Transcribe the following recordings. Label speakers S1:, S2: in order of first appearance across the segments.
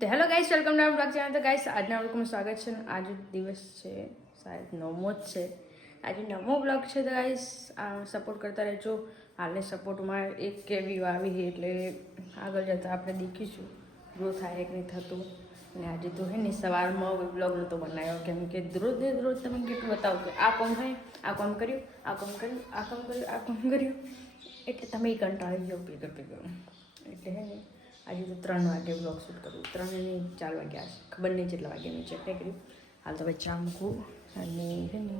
S1: તો hello guys, welcome to blog channel તો guys, આજના બ્લોગમાં સ્વાગત છે આજે દિવસ છે શાયદ નવમો જ છે. આજે નવમો બ્લોગ છે તો ગાઈસ સપોર્ટ કરતા રહેજો. હાલને સપોર્ટમાં એક કે વ્યૂ આવી એટલે આગળ જતાં આપણે દેખીશું. ગ્રો થાય કે નહીં થતું. અને આજે તો હે ને સવારમાં બ્લોગ નહોતો બનાવ્યો. કેમ કે રોજ ને રોજ તમે કેટલું બતાવો કે આ કોમ થાય આ કોમ કર્યું, આ કોમ કર્યું, આ કોમ કર્યું, આ કોમ કર્યું. એટલે તમે કંટાળી ગયો ભેગર ભેગર એટલે હે ને આજે તો ત્રણ વાગે બ્લોગ શૂટ કરું ત્રણ ને ચાર વાગ્યા હશે ખબર નહીં કેટલા વાગે મેં ચેક નહીં કર્યું હાલ તો હવે ચા મૂકું અને છે ને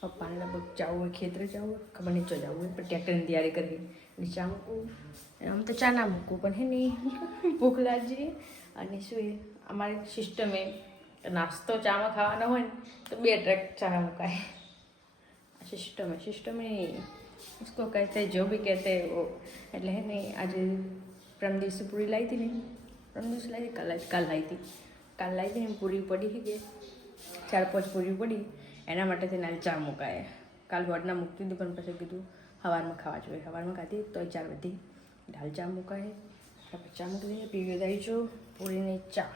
S1: પપ્પાને લગભગ જવું હોય ખેતરે જવું હોય ખબર નહીં ચો જવું હોય પણ ટ્રેક્ટરની તૈયારી કરવી એટલે ચા મૂકું આમ તો ચા ના મૂકું પણ હે નહીં ભૂખ લાગી અને શું એ અમારી સિસ્ટમે નાસ્તો ચામાં ખાવાનો હોય ને તો બે ટ્રેક ચા મુકાય सिस्टम है सिस्टम में उसको कहते हैं जो भी कहते हैं वो એટલે હે ને આજે પરમ પૂરી લાવી હતી ને પરમ લાવી કાલ કાલ લાવી હતી કાલ લાવી હતી ને પૂરી પડી હતી ચાર, પાંચ પૂરી પડી. એના માટે આજે ચા મુકાય. કાલ વડના મૂકતી હતી પણ પછી કીધું સવારમાં ખાવા જોઈએ. સવારમાં ખાધી તો ચાર બધી દાલ ચા મુકાય આપણે ચા મૂકી દઈએ પીવી દઈ જો પૂરીની ચા.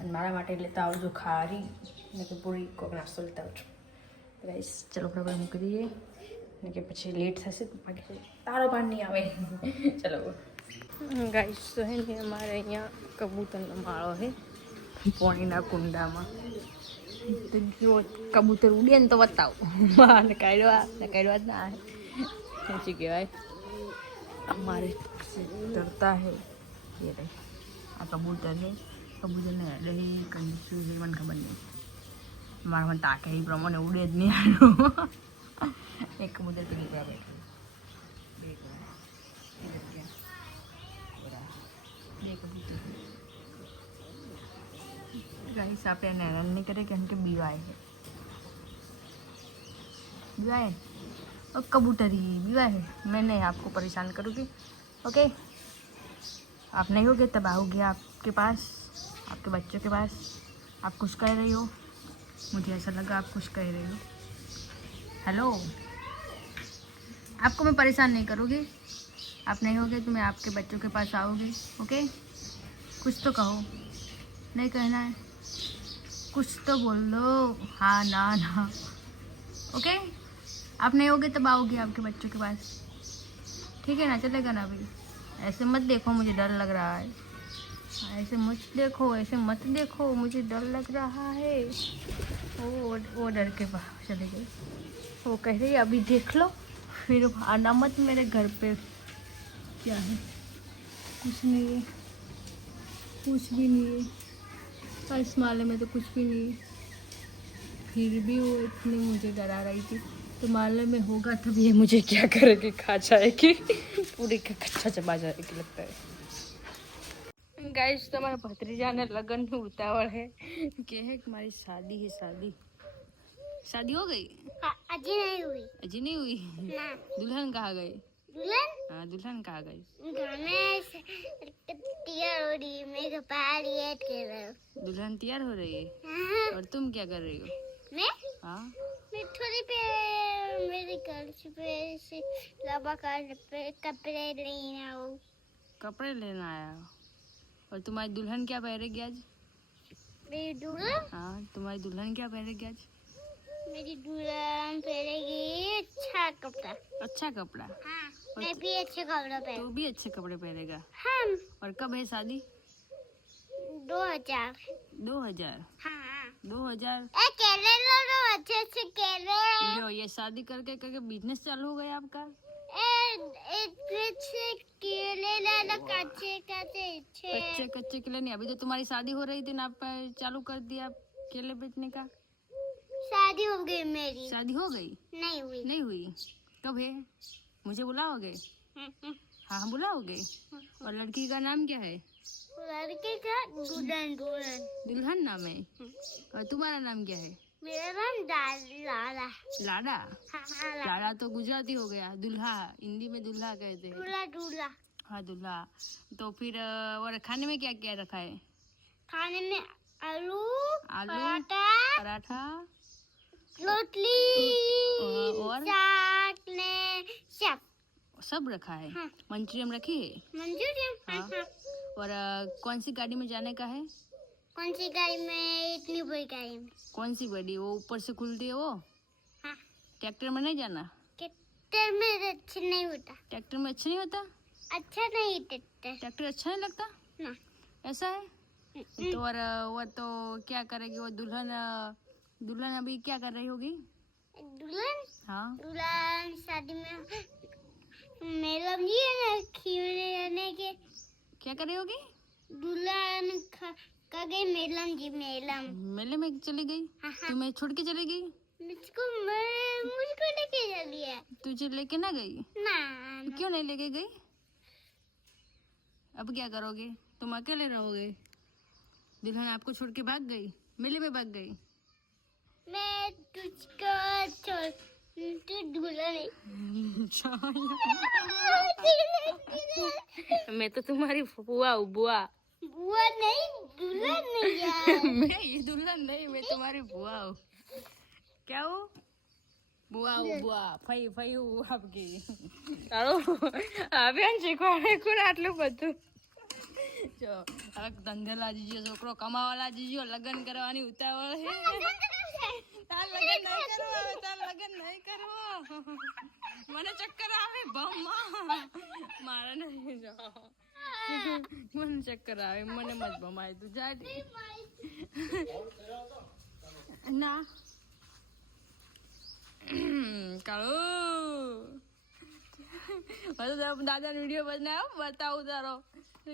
S1: અને મારા માટે લેતા આવજો ખારી ને કે પૂરી કોઈક નાસ્તો લેતા આવજો. ગાઈસ, ચલો બરાબર મૂકી દઈએ. ને કે પછી લેટ થશે, તો કહેશે તારો પાન નહીં આવે. ચલો. ગાઈસ, તો હે ને અમારે અહીંયા કબૂતરનો માળો છે પાણીના કુંડામાં. તો જો કબૂતર ઉડે ને તો બતાવ. ને કાઢવા ને કાઢવા જ ના પછી કહેવાય? અમારે તરતા હે. એ રે આ કબૂતરને કબૂતરને હેડે કંઈ શું છે, મને ખબર નહીં. મારામાં તાકે એ પ્રમાણે ઉડે જ નહીં. એક કબૂતર પેલી બરાબર બે કબૂતર ગાઈસ આપણે એને હેરાન નહીં કરે કેમ કે બીવાય છે बीवा है और कबूतरी बीवा है मैं नहीं आपको परेशान करूँगी ओके आप नहीं होगे तब आओगे आपके पास आपके बच्चों के पास आप कुछ कह रही हो मुझे ऐसा लगा आप कुछ कह रही हो हेलो आपको मैं परेशान नहीं करूँगी आप नहीं होगे तो मैं आपके बच्चों के पास आऊँगी, ओके? कुछ तो कहो। नहीं कहना है। कुछ तो बोल। लो हाँ ना ना। ओके? आप नहीं होगे तब आओगे आपके बच्चों के पास। ठीक है ना? चलेगा ना अभी? ऐसे मत देखो, मुझे डर लग रहा है। ऐसे मत देखो, ऐसे मत देखो, मुझे डर लग रहा है। वो वो डर के बाहर चले गए। वो कह रही अभी देख लो, फिर आना मत मेरे घर पे। क्या है? कुछ नहीं है। कुछ भी नहीं है। और इस माले में तो कुछ भी नहीं है। फिर भी वो इतनी मुझे डरा रही थी। तो माले में होगा तब ये मुझे क्या करेंगे? खा जाएगी। पूरी का कच्चा चबा जाएगी लगता है। गाइस तो हमारे भतरीजा ने लगन में उतावल है कि है हमारी शादी है शादी। शादी हो गई?
S2: हाँ, अजी नहीं हुई।
S1: अजी नहीं हुई? दुल्हन कहाँ गई?
S2: दुल्हन?
S1: हाँ दुल्हन कहाँ गई?
S2: रही रहा
S1: दुल्हन तैयार हो रही है?
S2: हाँ,
S1: और तुम क्या कर रही हो?
S2: मैं?
S1: हाँ।
S2: मैं थोड़ी पे मेरे घर पे से लबा कर पे कपड़े लेना हूँ।
S1: कपड़े लेना आया हो? और तुम्हारी दुल्हन क्या पहनेगी आज?
S2: मेरी दुल्हन?
S1: हाँ तुम्हारी दुल्हन क्या पहनेगी आज?
S2: मेरी दुल्हन पहनेगी अच्छा कपड़ा।
S1: अच्छा कपड़ा?
S2: हाँ मैं भी अच्छे कपड़ा
S1: तो
S2: पहन
S1: भी अच्छे कपड़े पहनेगा?
S2: हम।
S1: और कब है शादी?
S2: दो हज़ार।
S1: दो हज़ार?
S2: हाँ।
S1: दो हज़ार?
S2: ए केले लो लो अच्छे अच्छे केले।
S1: जो ये शादी करके करके बिज़नेस चालू हो गया आपका?
S2: ए अच्छे केले ला कच्चे कच्चे अच्छे।
S1: कच्चे कच्चे केले नहीं अभी तो तुम्हारी शादी हो रही थी ना आप चालू कर दिया केले बेचने का।
S2: शादी हो गई मेरी।
S1: शादी हो गई?
S2: नहीं हुई।
S1: नहीं हुई। कब है? मुझे बुलाओगे? हाँ हाँ बुलाओगे? और लड़की का नाम क्या है?
S2: लड़के का दुल्हन। दुल्हन
S1: दुल्हन नाम है? और तुम्हारा नाम क्या है?
S2: मेरा नाम लाला
S1: लाडा
S2: हाँ हाँ
S1: लाडा तो गुजराती हो गया। दुल्हा हिंदी में दुल्हा कहते हैं।
S2: दूल्हा दूल्हा।
S1: हाँ दुल्हा। तो फिर और खाने में क्या क्या रखा है?
S2: खाने में आलू
S1: आलू
S2: पराठा।
S1: पराठा।
S2: रोटली
S1: और-?
S2: ने सब
S1: सब रखा है?
S2: हाँ।
S1: मंचूरियन रखी है?
S2: मंचूरियन हाँ
S1: हाँ।
S2: हाँ।
S1: और अ, कौन सी गाड़ी में जाने का है?
S2: कौन सी गाड़ी में? इतनी बड़ी गाड़ी में।
S1: कौन सी गाड़ी वो ऊपर से खुलती है वो?
S2: हाँ।
S1: ट्रैक्टर में नहीं जाना?
S2: ट्रैक्टर में अच्छा नहीं होता।
S1: ट्रैक्टर में अच्छा नहीं होता?
S2: अच्छा नहीं ट्रैक्टर
S1: ट्रैक्टर अच्छा नहीं लगता?
S2: ना
S1: ऐसा है? तो और वो तो क्या करेगी? वो दुल्हन दुल्हन अभी क्या कर रही होगी?
S2: दुल्हन?
S1: हाँ।
S2: दुल्हन शादी में मेला जी खीरे रहने के।
S1: क्या कर रही होगी?
S2: दुल्हन का गई मेलम जी मेलम
S1: मेले में चली गई?
S2: हाँ हाँ।
S1: तुम्हें छोड़ के चली गई?
S2: मुझको मुझको लेके चली है।
S1: तुझे लेके ना गई?
S2: ना
S1: तो क्यों नहीं लेके गई? अब क्या करोगे? तुम अकेले रहोगे? दुल्हन आपको छोड़ के भाग गई? मेले में भाग गई?
S2: मैं तुझको छोड़ तू दुल्हन है
S1: मैं तो तुम्हारी बुआ हूँ बुआ
S2: बुआ नहीं दुल्हन नहीं यार
S1: मैं ये दुल्हन नहीं मैं तुम्हारी बुआ हूँ क्या हूँ बुआ हूँ बुआ ફઈ ફઈ હું આપકી તારો અભિયાન શીખવાડે કોણ આટલું બધું જો હવે ધંધે લાજી ગયો છોકરો કમાવા લાજી ગયો લગ્ન કરવાની ઉતાવળ હે તાર લગ્ન નહીં કરવો હવે તાર લગ્ન નહીં કરવો. મને ચક્કર આવે ભમમાં. મારા નહીં જો. મને ચક્કર આવે મને મત ભમાય તું. જાડી ના. કાળો. હવે તો દાદા વીડિયો બનાવ્યો બતાવું તારો.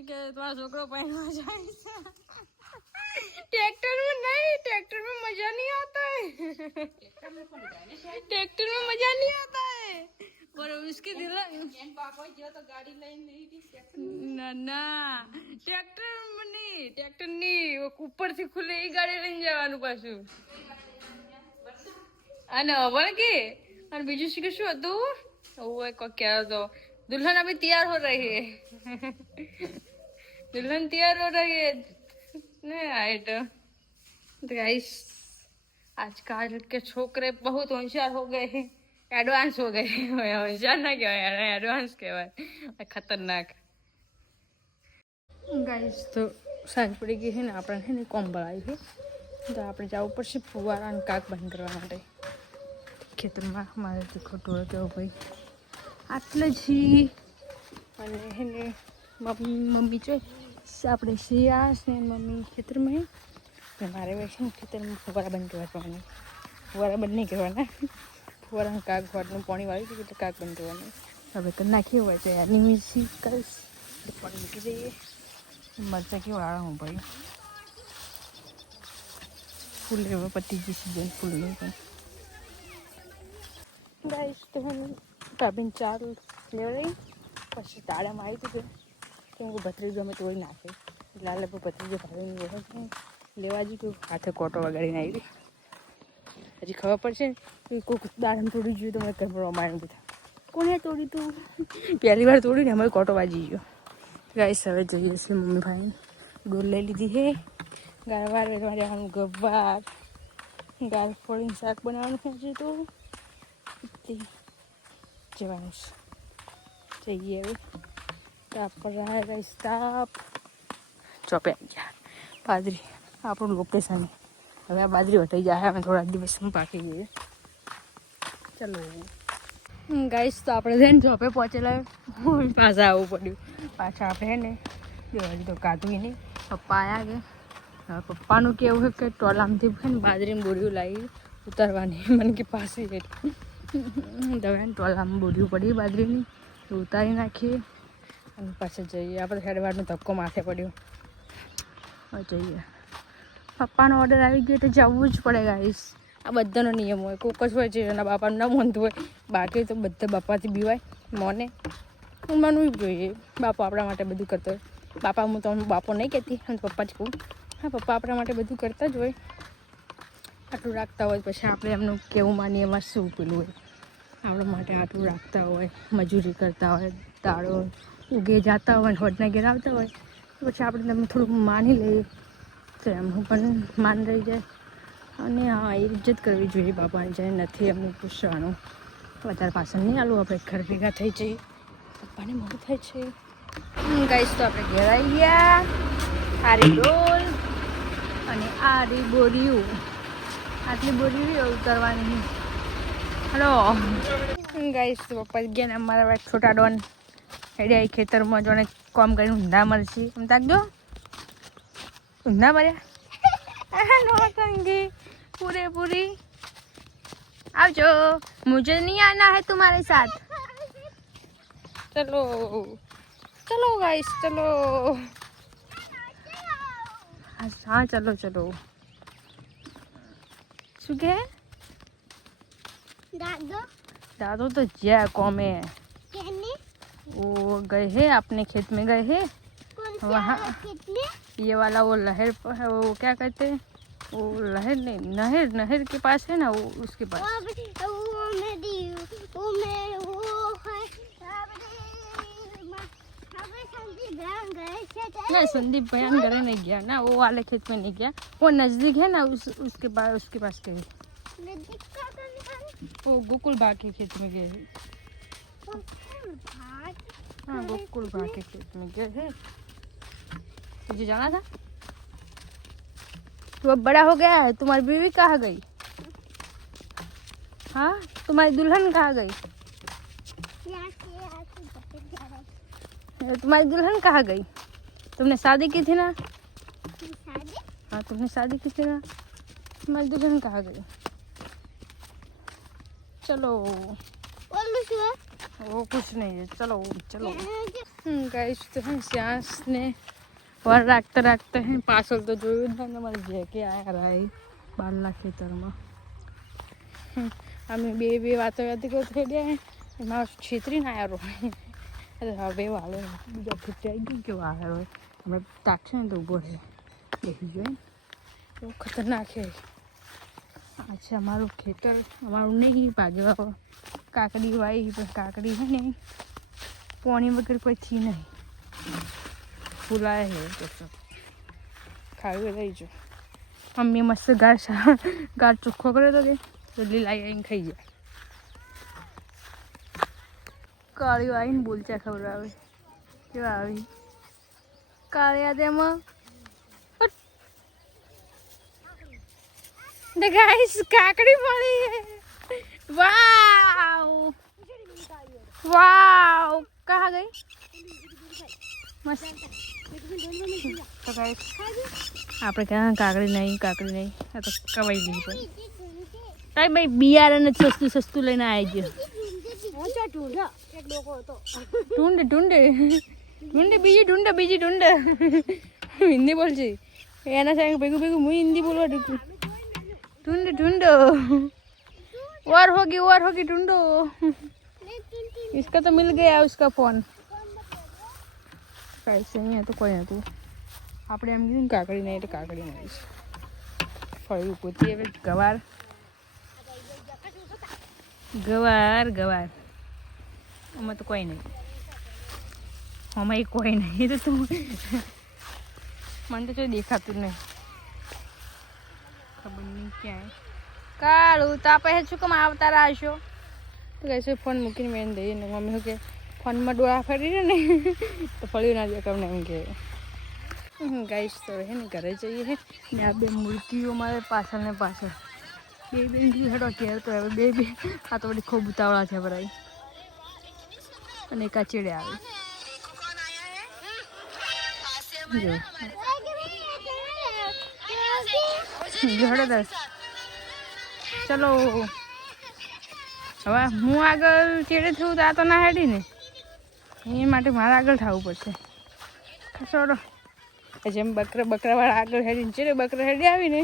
S1: કે તમારો છોકરો પહેરવા જાય છે. ट्रैक्टर में नहीं ट्रैक्टर में मजा नहीं आता है ट्रैक्टर में मजा नहीं आता है पर उसकी दिल ના ના ટ્રેક્ટર નહીં ટ્રેક્ટર નહીં ઉપરથી ખુલે એ ગાડી લઈને જવાનું પાછું અને અવળ કે અને બીજું શું કે શું હતું ઓય કોક કહેતો હતો दुल्हन अभी तैयार हो रही है दुल्हन तैयार हो रही है नहीं ગાઈસ गाइस आजकल के छोकरे बहुत होशियार हो गए हैं। એડવાન્સ હો ગયે હોશિયાર ના કહેવાય એને એડવાન્સ કહેવાય ખતરનાક ગાઈસ તો સાંજ પડી ગઈ છે ને આપણે છે ને કોમ્બળ આવી છે તો આપણે જવું પડશે ફુવારા અને કાક બંધ કરવા માટે ખેતરમાં મારાથી ખોટું હોય ભાઈ આટલે જી અને એને મમ્મી મમ્મી જોઈએ આપણે શિયા ને મમ્મી ખેતરમાં. ને મારે હવે છે ખેતરમાં ફુવારા બંધ કરવા જવાનું. ફુવારા બંધ નહીં કરવાના. ફુવારાનું કાક વાટનું પાણી વાળી દીધું એટલે કાક બંધ કરવાનું. હવે તો નાખી હોય તો એની મિર્ચી કરીશ. એટલે પાણી મૂકી દઈએ. મરચાં કેવું આવે હું ભાઈ. ફૂલ હવે પતી ગઈ સિઝન ફૂલની પણ. ગાઈશ તો હું ભાભીને ચાર લેવડાવી. પછી તાળામાં આવી હતી કેમ કે ભત્રીજો અમે તોડી નાખે એટલે આ લગભગ ભત્રીજો ભાભીને લેવા જ કોઈ હાથે કોટો વગાડીને આવી હજી ખબર પડશે ને કોઈક દાડમ તોડી ગયું તો મને કંઈ અમારે બધા કોને તોડી તું? પહેલી વાર તોડીને અમારે કોટો વાજી ગયો. ગાઈસ હવે જોઈએ છે મમ્મી ભાઈ ડોલ લઈ લીધી હે ગાળવાર વેરવા જવાનું, ગવાર. ગાળ ફોડીને શાક બનાવવાનું હજી તો. જવાનું છે. જઈએ હવે. તાપ પર રહ્યા ગાઈસ તાપ ચોપે આવી ગયા બાજરી આપણું લોકેશન હવે આ બાજરી વટાઈ જાય અમે થોડા દિવસમાં પાકી ગઈએ ચલો ગાઈસ તો આપણે છે ને જોપે પહોંચેલા હું પાછા આવવું પડ્યું પાછા આપણે હે ને દિવાળી તો કાઢવી નહીં પપ્પા આવ્યા કે હવે પપ્પાનું કેવું છે કે ટોલામથી છે ને બાજરીની બોરીઓ લાવી ઉતારવાની મને કે પાછી એટલે દવાને ટોલામાં બોરીઓ પડી બાજરીની તો ઉતારી નાખીએ અને પાછા જઈએ. આપણે હેડવારનો ધક્કો માથે પડ્યો. હવે જઈએ. પપ્પાનો ઓર્ડર આવી ગયો તો જવું જ પડે ગાઈશ આ બધાનો નિયમ હોય. કોક જ હોય છે એના બાપાનું ના માનતું હોય. બાકી તો બધા બાપાથી બીવાય. મોને. માનવું જ જોઈએ. બાપો આપણા માટે બધું કરતો હોય. બાપા હું તો બાપો નહીં કહેતી અને પપ્પા જ કહું. હા પપ્પા આપણા માટે બધું કરતા જ હોય. આટલું રાખતા હોય પછી આપણે એમનું કેવું માનીએ એમાં શું પેલું હોય. આપણા માટે આટલું રાખતા હોય મજૂરી કરતા હોય દાડો. ઉગે જતા હોય, હોડના ઘેર આવતા હોય પછી આપણે તમે થોડુંક માની લઈએ. તો એમનું પણ માન રહી જાય. અને હા, એ ઇજ્જત કરવી જોઈએ બાપાને જાય નથી એમનું પૂછવાનું. વધારે પાછળ નહીં આલું, આપણે ઘર ભેગા થઈ જઈએ. પપ્પાને મોડું થાય છે. ગાઈસ તો આપણે ઘેર આવી ગયા. આરી ડોલ અને આ રી બોરિયું આટલી બોરિયું ઉતરવાની હલો. ગાઈસ તો પપ્પા ગયા ને અમારા છોટા ડોન. હેડે આ ખેતરમાં જોણે કામ કરીને ઊંધા મરશે એમ તાકજો ઊંધા મર્યા કંગી પૂરેપૂરી. આવજો. મુજે નહીં આના હે તુમારે સાથ. ચલો. ચલો ગાઈસ ચલો. હા ચલો ચલો. શું કે? દાદો? દાદો તો જ્યાં કોમે.
S2: કેની?
S1: वो गए हैं अपने खेत में गए हैं। वहाँ ये वाला वो लहर है वो क्या कहते हैं? वो लहर नहीं नहर नहर के पास है ना वो उसके पास।
S2: वो वो मेरी,
S1: नहीं संदीप बयान गरे नहीं गया ना वो वाले खेत में नहीं गया। वो नज़दीक है ना उस उसके पास उसके पास गए। वो गोकुल बाग के खेत में गए। हाँ गोकुल बा के खेत में गए हैं। तुझे जाना था? तू अब बड़ा हो गया है तुम्हारी बीवी कहाँ गई? हाँ तुम्हारी दुल्हन कहाँ गई? तुम्हारी दुल्हन कहाँ गई? तुमने शादी की थी ना? हाँ तुमने शादी की थी ना? तुम्हारी दुल्हन कहाँ गई? चलो। वो कुछ नहीं है चलो चलो
S2: क्या
S1: ગાઈસ તો હે શ્વાસને વાર રાખતા રાખતા હે પાછળ તો જોયું જ ને મારી જે કે આયા રાય બારના ખેતરમાં હમ, અમે બે બે વાતો વાતો કરતો થઈ ગયા એમાં છેતરીને આવ્યા રો અરે હવે વાલે બીજા ફૂટાઈ ગયું કે આવ્યા હોય અમે તાકશે ને તો ઊભો છે બેસી જોઈએ બહુ ખતરનાક છે આ છે અમારું ખેતર અમારું નહીં બાજુ કાકડી વાઈ પણ કાકડી છે ને પાણી વગર કોઈ થી નહીં ફૂલાય હે તો સબ ખાવી રહી જો મમ્મી મસ્ત ગાળ સા ગાળ ચોખ્ખો કર્યો તો કે તો લીલાઈ આવીને ખાઈ જાય કાળીઓ આવીને બોલચા ખબર આવે કેવા આવી કાળિયા તેમાં The guys, કાકડી મળી વાવ વાવ કહા ગઈ તો ગાઈસ આપણે ક્યાં કાકડી નહીં કાકડી નહીં આ તો કવાઈ દીધી પણ કઈ ભાઈ બિયારણ જ સસ્તું સસ્તું લઈને આવી ગયો ઢૂંઢ ઢૂંઢે ઢૂંઢે બીજી ઢૂંઢે બીજી ઢૂંઢે હિન્દી બોલશે એના સાહેબ ભેગું ભેગું હું હિન્દી બોલવા ઢૂંઢ ઢૂંઢ और होगी और होगी ढूंढो इसका तो मिल गया उसका फोन कैसे नहीं है तो કોઈ હતું આપણે એમ કીધું ને કાકડી નહીં એટલે કાકડી મળીશ ફળ્યું પોતી હવે ગવાર ગવાર ગવાર આમાં તો કોઈ નહીં આમાં કોઈ નહીં તો તું મને તો કોઈ દેખાતું જ નહીં ખબર નહીં ક્યાંય કાળું તો આપણે શું કેમ આવતા રહેશો તો કહેશે ફોન મૂકીને મેં દઈએ ને મમ્મી શું કે ફોનમાં ડોળા ફરી રહ્યો ને? તો ફળ્યું ના જાય તમને એમ કે. ગાઈશ તો હે ને ઘરે જઈએ હે. ને આ બે મૂર્તિઓ મારે પાછળ ને પાછળ. બે બે હેડો ઘેર તો હવે બે બે આ તો બધી ખૂબ ઉતાવળા છે ભરાઈ. અને કચેડે આવે. જો. જોડે દસ. ચલો. હવે હું આગળ ચેડે થયું તો આ તો ના હેડી ને. એ માટે મારે આગળ થવું પડશે. છોડો. જેમ બકરા બકરાવાળા આગળ હેડીને ચેડે બકરા હેડી આવીને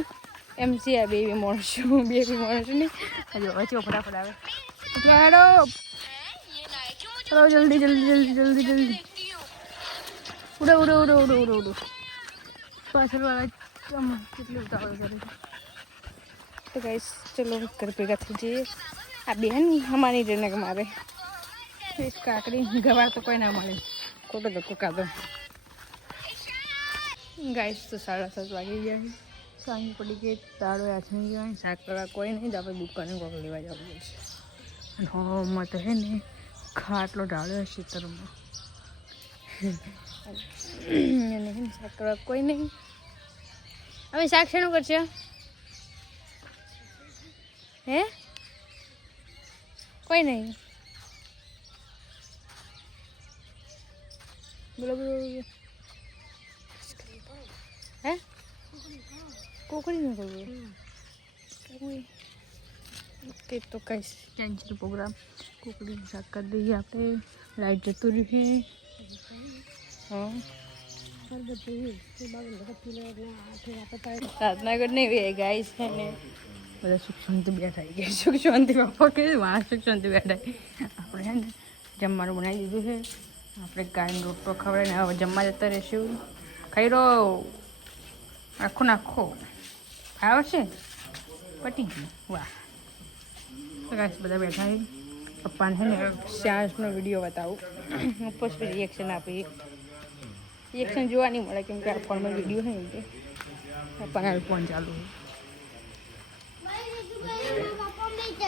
S1: એમ છે આ બે માણસો બે માણસો નહીં હજુ વચ્ચે ફટાફટ આવે. એટલે હેડો ચલો જલ્દી જલ્દી જલ્દી જલ્દી જલ્દી. ઉડો ઉડો ઉડો ઉડો ઉડો ઉડો. પાછળ વાળા કેટલી ઉતાવળ કરે છે. તો ગાઈસ ચલો ઘર ભેગા થઈ જઈએ. આ બેન અમારી જઈને મારે. કાકડી, ગવાર તો કોઈ ના મળે. ખોટો ધક્કો કાઢો ગાઈસ તો સાડા સાત વાગી ગયા સાંજ પડી ગઈ તાળો આથમી ગયો શાક કરવા કોઈ નહીં, તો આપણે દુકાને કોક લેવા જવું પડશે. અને હોમાં તો હે ને, ખાટલો ઢાળ્યો હશે તરમાં શાક કરવા કોઈ નહીં. હવે શાક શેનું કરશે? હે કોઈ નહીં બોલો બોલો બોલો. હે કોકડી નું કરવું ઓકે તો કઈ કેન્સલ પ્રોગ્રામ કોકડીનું શાક કરી દઈએ આપણે લાઈટ જતું રહ્યું હા પ્રાર્થના કરીને એ ગાઈસ છે ને બધા સુખ શાંતિ બેઠા થઈ ગયા સુખ શાંતિ બાપા કે વાહ સુખ શાંતિ બેઠા આપણે છે ને જમવાનું બનાવી દીધું છે આપણે ગાયનો રોટલો ખવડાવીને હવે જમવા જતા રહીશું ખાઈ રહો આખો નાખો ખાવ છે પટી ગયું વાહ તો ગાઈસ બધા બેઠા છે પપ્પાને છે ને શ્યાસનો વિડીયો બતાવું પછી રિએક્શન આપી રિએક્શન જોવા નહીં મળે કેમ કે આ ફોનમાં વિડીયો છે ને કે પપ્પાના ફોન ચાલુ છે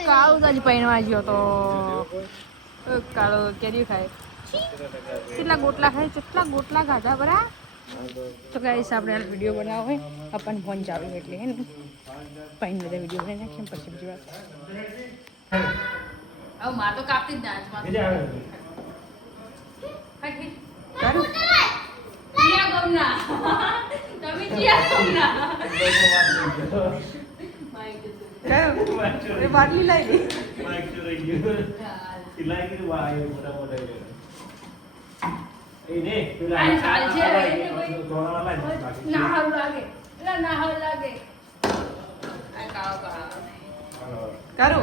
S1: કાળું તાજી પૈણવા ગયો તો. કાળો કેરી ખાય. કેટલા ગોટલા ખાય? કેટલા ગોટલા ખાધા બરા તો ગાઈસ આપણે આ વીડિયો બનાવો હોય આપણને ફોન ચાલુ એટલે હે ને. પહેરીને બધા વીડિયો બનાવી નાખીએ પછી બીજી વાત. હવે માર તો કાપતી જ ના તારું ચિયા ગમના તમે ચિયા ગમના એ બાટલી લઈ લી આને ચાલ છે, એને કોઈ- ના હારું લાગે એટલે ના હારું લાગે આ કાળો કાળો
S3: કરો
S1: કરો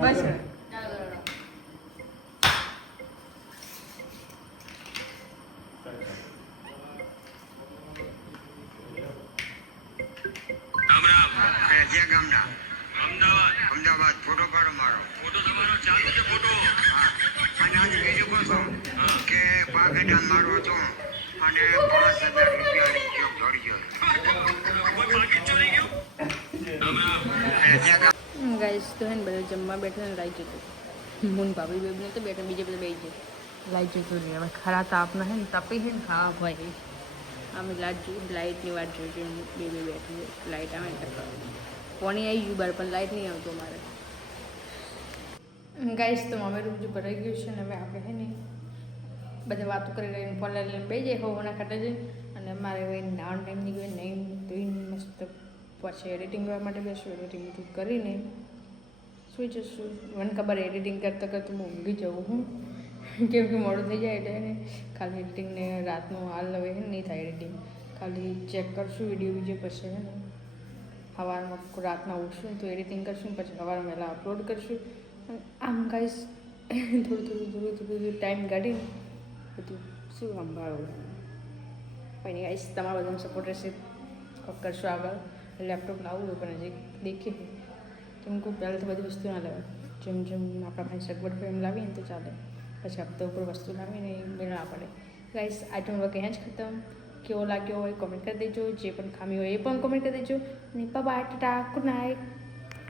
S3: બસ
S1: બધા બેઠા ને લાઈટ જતું મુન ભાભી બેબી તો બેઠા બીજે બધા બેસી જાય લાઈટ જતું નહીં. હવે ખરા તાપના હે ને તાપી છે ને હા ભાઈ અમે લાઈટ લાઇટની વાત જોઈ જોઈને બે બે બેઠી છે લાઇટ આવે ને પોણી આવી ગયું બાર પણ લાઇટ નહીં આવતું અમારે. ગાઈસ તો અમે રૂમ જો ભરાઈ ગયું છે ને હવે આપણે હે ને બધા વાતો કરી રહીને ફોન લઈને બેસી જાય હોવાના ખાતે જઈને. અને મારે હવે નાનો ટાઈમ નીકળે નહીં તો મસ્ત પછી એડિટિંગ કરવા માટે બેસું એડિટિંગ બધું કરીને. સુઈ જશું. મને ખબર એડિટિંગ કરતાં કરતાં હું ઊંઘી જાઉં હું કેમ કે મોડું થઈ જાય એટલે ખાલી એડિટિંગને રાતનું હાલ હવે નહીં થાય એડિટિંગ ખાલી ચેક કરશું વીડિયો બીજો પછી હે ને. સવારમાં રાતના ઉઠશું તો એડિટિંગ કરશું પછી સવારમાં વહેલા અપલોડ કરશું. આમ ગાઈશ થોડું થોડું થોડું થોડું ટાઈમ કાઢીને બધું શું સંભાળવું? પણ ગાઈશ તમારા બધાનો સપોર્ટ રહેશે. કરશું આગળ. લેપટોપ હોય પણ હજી દેખીએ. કેમ કે પહેલાં તો બધી વસ્તુ ના લેવાય. જેમ જેમ આપણા ભાઈ સગવડ હોય એમ લાવીએ ને તો ચાલે. પછી હપ્તા ઉપર વસ્તુ લાવીને એ મેળવવા પડે. ગાઈસ આજનો વર્ક અહીંયા જ ખતમ. કેવો લાગ્યો હોય કોમેન્ટ કરી દેજો. જે પણ ખામી હોય એ પણ કોમેન્ટ કરી દેજો. અને બાય ટાટા ગુડ નાઇટ